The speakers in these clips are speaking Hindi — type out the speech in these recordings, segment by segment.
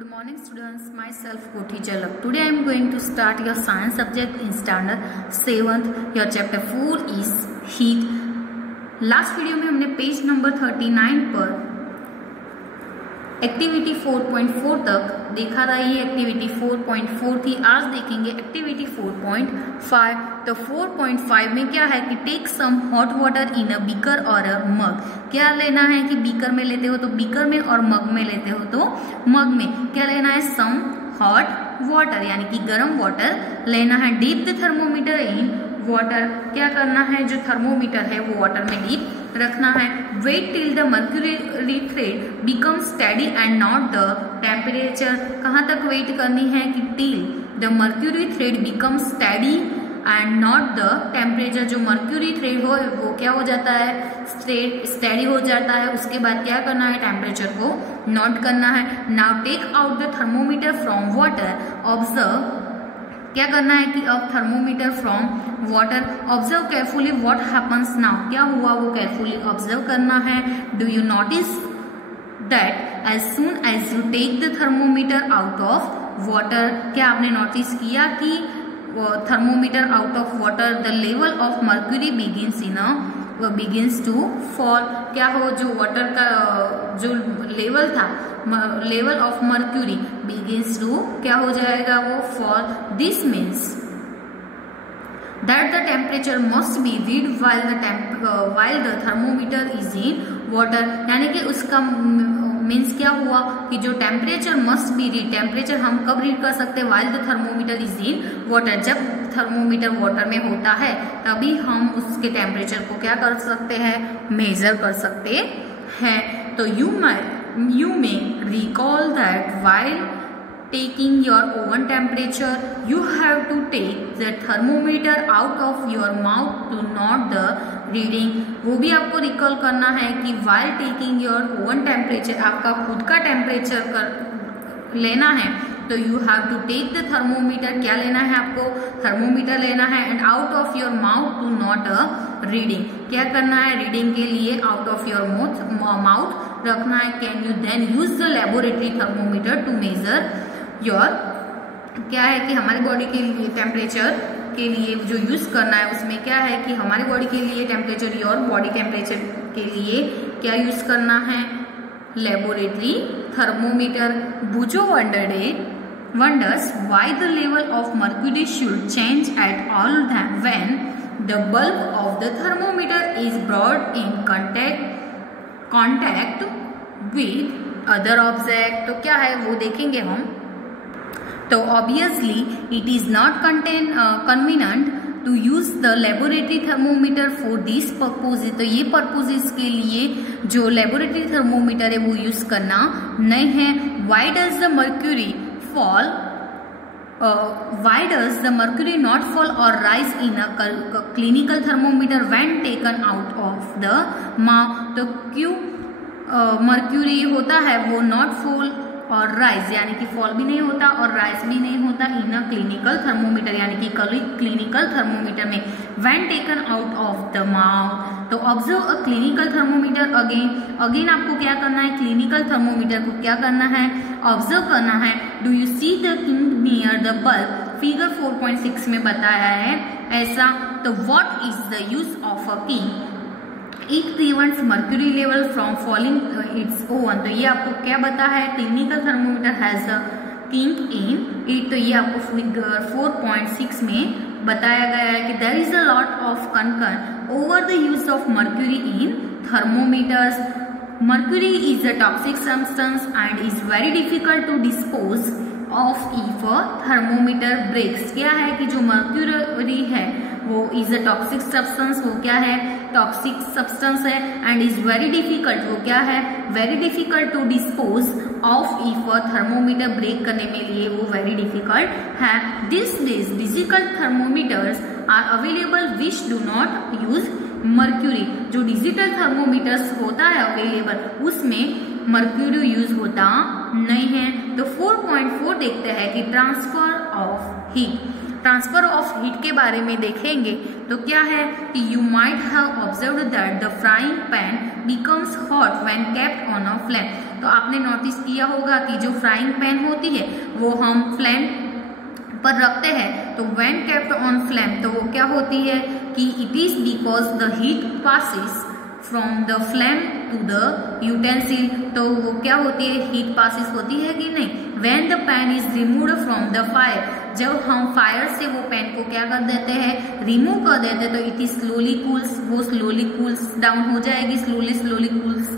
Good morning students, myself Koti Jalak. Today I am going to start your science subject in standard 7th. Your chapter 4 is heat. Last video में हमने पेज नंबर 39 पर एक्टिविटी 4.4 तक देखा था। ये एक्टिविटी 4.4 थी। आज देखेंगे एक्टिविटी 4.5। तो 4.5 में क्या है कि take some hot water in a beaker और अ मग। क्या लेना है कि बीकर में लेते हो तो बीकर में और मग में लेते हो तो मग में। क्या लेना है? सम हॉट वाटर यानी कि गर्म वाटर लेना है। Deep the thermometer in water. क्या करना है? जो थर्मोमीटर है वो वाटर में डीप रखना है। Wait till the mercury thread become steady and not the temperature. कहाँ तक वेट करनी है कि till the mercury thread become steady and not the temperature. जो मर्क्यूरी थ्रेड हो वो क्या हो जाता है? स्टेडी हो जाता है। उसके बाद क्या करना है? टेम्परेचर को नोट करना है। Now take out the thermometer from water. Observe. क्या करना है कि अब thermometer from water. Observe carefully what happens now. क्या हुआ वो केयरफुली ऑब्जर्व करना है। Do you notice that as soon as you take the thermometer out of water. क्या आपने नोटिस किया कि thermometer out of water the level of mercury begins to fall. क्या हो? जो वाटर का जो लेवल था, level of mercury begins to क्या हो जाएगा? वो fall. This means that the temperature must be read while the thermometer is in water. यानी कि उसका मीन्स क्या हुआ कि जो temperature must be read. Temperature हम कब रीड कर सकते हैं? While the thermometer is in water. जब थर्मोमीटर वाटर में होता है तभी हम उसके टेम्परेचर को क्या कर सकते हैं? मेजर कर सकते हैं। तो you may recall that while taking your oven temperature you have to take the thermometer out of your mouth to note the reading। वो भी आपको रिकॉल करना है कि while taking your oven temperature, आपका खुद का टेम्परेचर लेना है तो you have to take the thermometer। क्या लेना है आपको? थर्मोमीटर लेना है। and out of your mouth to note a reading। क्या करना है? रीडिंग के लिए out of your mouth रखना है। can you then use the laboratory thermometer to measure your. क्या है कि हमारी बॉडी के लिए टेम्परेचर के लिए जो यूज करना है उसमें क्या है कि हमारी बॉडी के लिए टेम्परेचर, योर बॉडी टेम्परेचर के लिए क्या यूज करना है? Laboratory thermometer. Boojho wonders why the level of mercury should change at all when the bulb of the thermometer is brought in contact with other object। तो क्या है वो देखेंगे हम। तो obviously it is not convenient to use the laboratory thermometer for this purpose. तो ये पर्पजेस के लिए जो लेबोरेटरी थर्मोमीटर है वो यूज करना नहीं है। Why does the mercury fall? Why does the mercury not fall और rise in a clinical thermometer when taken out of the mouth. तो क्यों मर्क्यूरी होता है वो नॉट फॉल और राइज यानी कि फॉल भी नहीं होता और राइज भी नहीं होता इन अ क्लिनिकल थर्मोमीटर यानी कि क्लिनिकल थर्मोमीटर में when taken out of the mouth. तो observe a clinical thermometer again आपको क्या करना है? क्लिनिकल थर्मोमीटर को क्या करना है? ऑब्जर्व करना है। Do you see the king near the bulb? Figure 4.6 में बताया है ऐसा। तो what is the use of a king? It prevents mercury level from falling its own। तो ये आपको क्या बता है? Clinical thermometer has a king in it. तो ये आपको फिगर 4.6 में बताया गया है कि there is a lot of concern over the use of mercury in thermometers. Mercury is a toxic substance and is very difficult to dispose of if a thermometer breaks. क्या है कि जो मर्क्यूरी है वो इज अ टॉक्सिक सब्सटेंस। वो क्या है? टॉक्सिक सब्सटेंस है। And is very difficult. वो क्या है? Very difficult to dispose of if a thermometer break करने में लिए वो वेरी डिफिकल्ट है। This days digital thermometers are available which do not use mercury. जो डिजिटल थर्मोमीटर्स होता है अवेलेबल उसमें मर्क्यूरी यूज होता नहीं है। तो 4.4 देखते हैं कि transfer of heat. Transfer of heat के बारे में देखेंगे तो क्या है कि you might have observed that the frying pan becomes hot when kept on a flame. तो आपने नोटिस किया होगा कि जो फ्राइंग पैन होती है वो हम फ्लेम पर रखते हैं तो व्हेन केप्ट ऑन फ्लेम तो वो क्या होती है कि it is because the heat passes from the flame to the utensil. तो वो क्या होती है, हीट पासिस होती है कि नहीं। When the pan is removed from the fire, जब हम फायर से वो पैन को क्या कर देते हैं, रिमूव कर देते हैं, तो इट इज स्लोली कूल्स, वो स्लोली कूल्स डाउन हो जाएगी, स्लोली कूल्स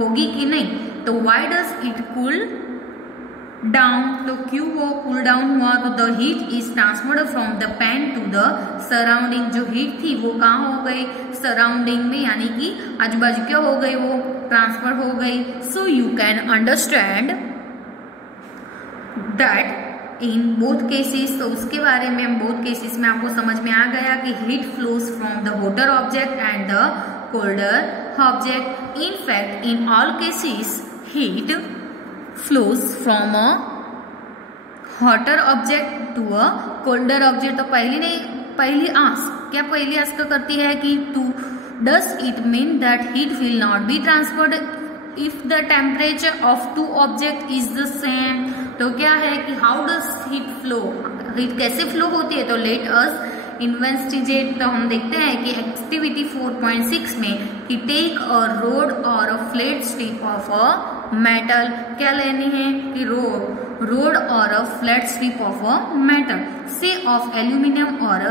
होगी कि नहीं। तो why does it cool down, तो क्यों वो कूल डाउन हुआ, तो the heat is transferred from the pan to the surrounding. जो हीट थी वो कहाँ हो गई, सराउंडिंग में, यानी कि आजू बाजू क्या हो गई, वो ट्रांसफर हो गई। So you can understand that in both cases, तो उसके बारे में बोथ केसेस में आपको समझ में आ गया कि heat flows from the hotter object and the colder object. In fact in all cases heat flows from a hotter object to a colder object। तो पहली आस्क करती है कि does it mean that heat will not be transferred if the temperature of two object is the same। तो क्या है कि how does heat flow, heat कैसे फ्लो होती है, तो let us इन्वेस्टिगेट। तो हम देखते हैं कि एक्टिविटी 4.6 में कि टेक अ रोड और a flat strip of a metal, क्या लेनी है कि रोड और a flat strip of a metal, से ऑफ एल्यूमिनियम और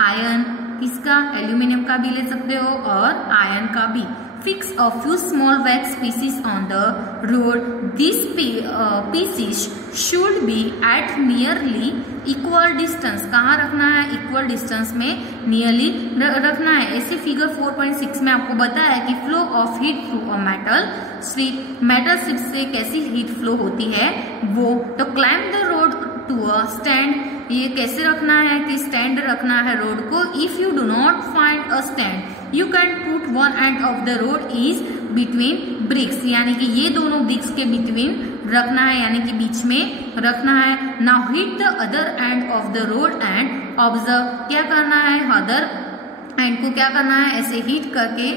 आयरन, किसका, एल्यूमिनियम का भी ले सकते हो और आयरन का भी। Fix a few small wax pieces on the road. These pieces should be at nearly equal distance। कहाँ रखना है, इक्वल डिस्टेंस में nearly रखना है। ऐसे फिगर 4.6 में आपको बताया है कि flow of heat through a metal strip से कैसी हीट फ्लो होती है वो। तो climb the rod to a stand, ये कैसे रखना है कि स्टैंड रखना है रोड को। If you do not find a stand you can put one end of the rod is between bricks, यानी कि ये दोनों ब्रिक्स के बिटवीन रखना है, यानी कि बीच में रखना है। Now hit the other and of the road and observe, क्या करना है, अदर एंड को क्या करना है, ऐसे हिट करके।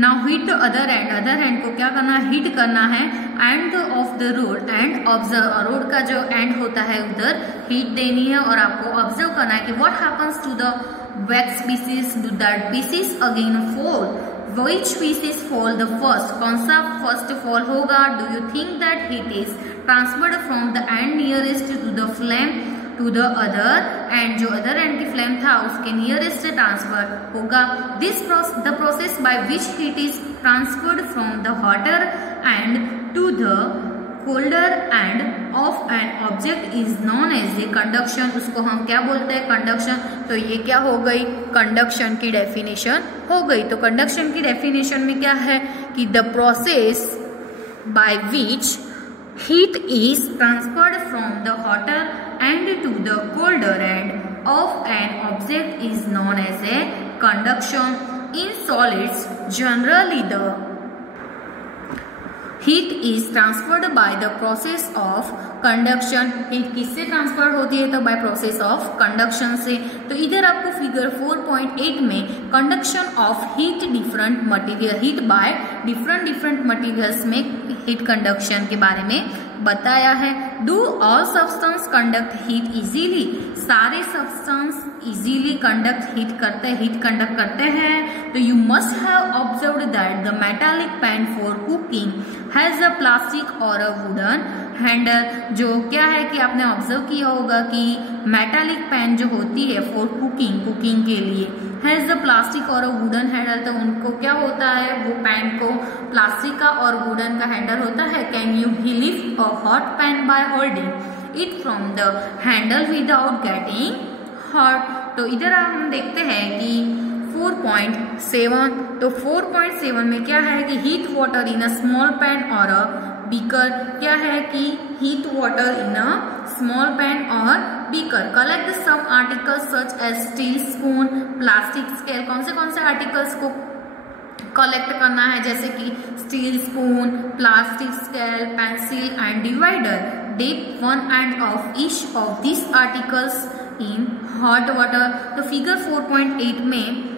Now hit the other and को क्या करना है, हिट करना है and of the road and observe, और रोड का जो एंड होता है उधर हिट देनी है और आपको ऑब्जर्व करना है कि what happens to the wax pieces, do that pieces again fall, which pieces fall the first, कौन सा फर्स्ट फॉल होगा। Do you think that heat is transferred from the end nearest to the flame to the other and, जो other end की flame था उसके nearest ट्रांसफर होगा। The process by which heat is transferred from the hotter end to the colder end of an object is known as a conduction। उसको हम क्या बोलते हैं, कंडक्शन। तो ये क्या हो गई, कंडक्शन की डेफिनेशन हो गई। तो कंडक्शन की डेफिनेशन में क्या है कि the process by which heat is transferred from the hotter end to the colder end of an object is known as a conduction. In solids generally the heat is transferred by the process of conduction. Heat किससे ट्रांसफर होती है, तो बाय प्रोसेस ऑफ कंडक्शन से। तो इधर आपको फिगर 4.8 में conduction of heat different material, heat by different materials में हीट कंडक्शन के बारे में बताया है। Do all substance conduct heat easily, सारे सब्सटेंस इजीली हीट कंडक्ट करते हैं। तो you must have observed that the metallic pan for cooking has a plastic और अ वुडन हैंडल। जो क्या है कि आपने ऑब्जर्व किया होगा कि मेटालिक पैन जो होती है फॉर कुकिंग के लिए हैज अ प्लास्टिक और अ वुडन हैंडल। तो उनको क्या होता है, वो पैन को प्लास्टिक का और वुडन का हैंडल होता है। Can you lift a hot pan by holding it from the handle without getting hot. तो इधर हम देखते हैं कि 4.7, तो 4.7 में क्या है कि heat water in a small pan और अ बीकर, क्या है कि heat water in a small pan और beaker. Collect some articles such as steel spoon, plastic scale, कौन से आर्टिकल्स को कलेक्ट करना है, जैसे कि steel spoon, plastic scale, pencil and divider. Dip one end of each of this articles in hot water. तो फिगर 4.8 में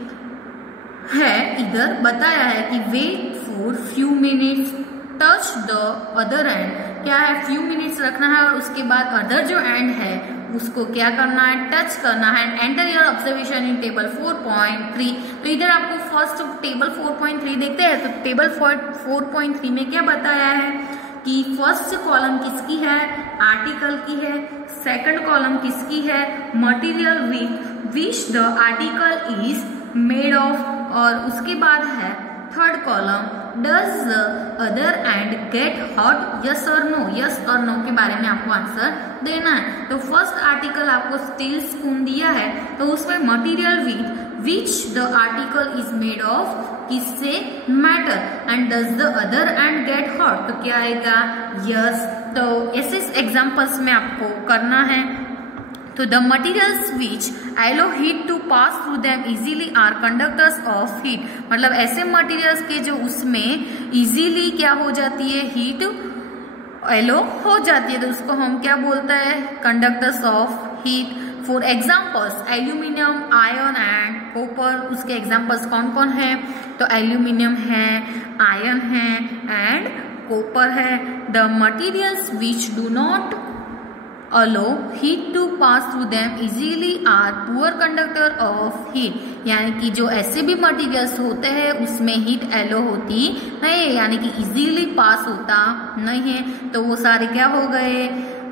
है, इधर बताया है कि wait for few minutes, touch the other and. क्या है, फ्यू मिनट्स रखना है और उसके बाद अदर जो एंड है उसको क्या करना है, टच करना है। Enter your observation in table 4.3। तो इधर आपको फर्स्ट टेबल 4.3 देखते हैं। तो टेबल 4.3 में क्या बताया है कि फर्स्ट कॉलम किसकी है, आर्टिकल की है। सेकंड कॉलम किसकी है, material which the article is made of. और उसके बाद है third column, does the other end get hot, yes और नो। यस और नो के बारे में आपको आंसर देना है। तो फर्स्ट आर्टिकल आपको स्टील स्पून दिया है, तो उसमें material which the article is made of, किससे, matter. And does the other end get hot, तो क्या आएगा, यस। तो ऐसे एग्जाम्पल्स में आपको करना है। तो the materials which allow heat to pass through them easily are conductors of heat। मतलब ऐसे मटेरियल्स के जो उसमें इजीली क्या हो जाती है, हीट एलो हो जाती है, तो उसको हम क्या बोलते हैं, conductors of heat. For examples aluminium, iron and copper. उसके एग्जाम्पल्स कौन कौन है, तो एल्यूमिनियम है, आयरन है एंड कॉपर है। The materials which do not allow heat to pass through them easily are poor conductor of heat। यानी कि जो ऐसे भी मटेरियल्स होते हैं उसमें हीट एलो होती नहीं है, यानी कि इजीली पास होता नहीं है, तो वो सारे क्या हो गए,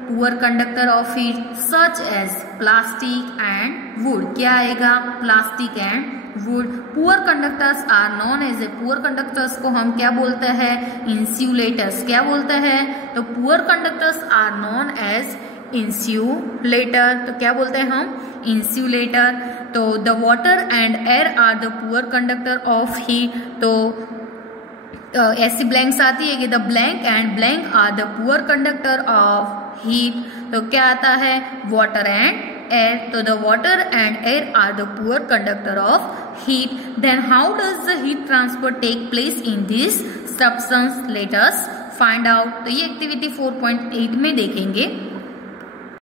poor conductor of heat. Such as plastic and wood. क्या आएगा, plastic and wood. Poor conductors are known as a, poor conductors को हम क्या बोलते हैं, इंसुलेटर्स। क्या बोलते हैं, तो poor conductors are known as insulator. तो क्या बोलते हैं हम, इंसुलेटर। तो the water and air are the poor conductor of heat. तो ऐसी ब्लैंक्स आती है कि the blank and blank are the poor conductor of heat. तो क्या आता है, वाटर एंड एयर। तो the water and air are the poor conductor of heat. Then how does the heat transfer take place in this substance, let us find out. तो ये एक्टिविटी 4.8 में देखेंगे।